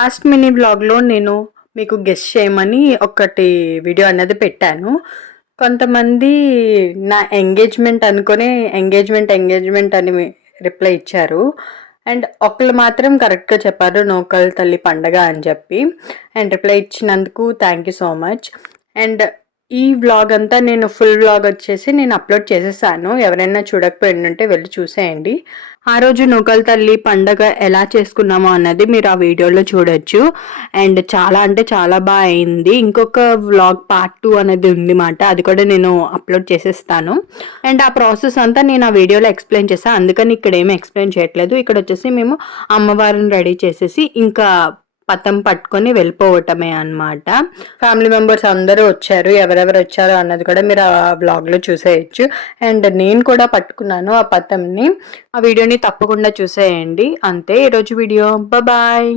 Last mini వ్లాగ్లో నేను మీకు గెస్ చేయమని ఒకటి వీడియో అనేది పెట్టాను. కొంతమంది నా ఎంగేజ్మెంట్ అనుకొని ఎంగేజ్మెంట్ అని రిప్లై ఇచ్చారు. అండ్ ఒకళ్ళు మాత్రం కరెక్ట్గా చెప్పారు, నూకల తల్లి పండగ అని చెప్పి. అండ్ రిప్లై ఇచ్చినందుకు thank you so much. And ఈ వ్లాగ్ అంతా నేను ఫుల్ వ్లాగ్ వచ్చేసి నేను అప్లోడ్ చేసేసాను. ఎవరైనా చూడకపోయింటే వెళ్ళి చూసేయండి. ఆ రోజు నూకల తల్లి పండగ ఎలా చేసుకున్నామో అన్నది మీరు ఆ వీడియోలో చూడొచ్చు. అండ్ చాలా అంటే చాలా బాగా అయింది. ఇంకొక వ్లాగ్ పార్ట్ 2 అనేది ఉంది మాట, అది కూడా నేను అప్లోడ్ చేసేస్తాను. అండ్ ఆ ప్రాసెస్ అంతా నేను ఆ వీడియోలో ఎక్స్ప్లెయిన్ చేస్తాను, అందుకని ఇక్కడ ఏమీ ఎక్స్ప్లెయిన్ చేయట్లేదు. ఇక్కడ వచ్చేసి మేము అమ్మవారిని రెడీ చేసేసి ఇంకా పతం పట్టుకొని వెళ్ళిపోవటమే అన్నమాట. ఫ్యామిలీ మెంబర్స్ అందరూ వచ్చారు. ఎవరెవరు వచ్చారో అన్నది కూడా మీరు ఆ వ్లాగ్లో చూసేయచ్చు. అండ్ నేను కూడా పట్టుకున్నాను ఆ పతంని. ఆ వీడియోని తప్పకుండా చూసేయండి. అంతే ఈరోజు వీడియో. బాయ్.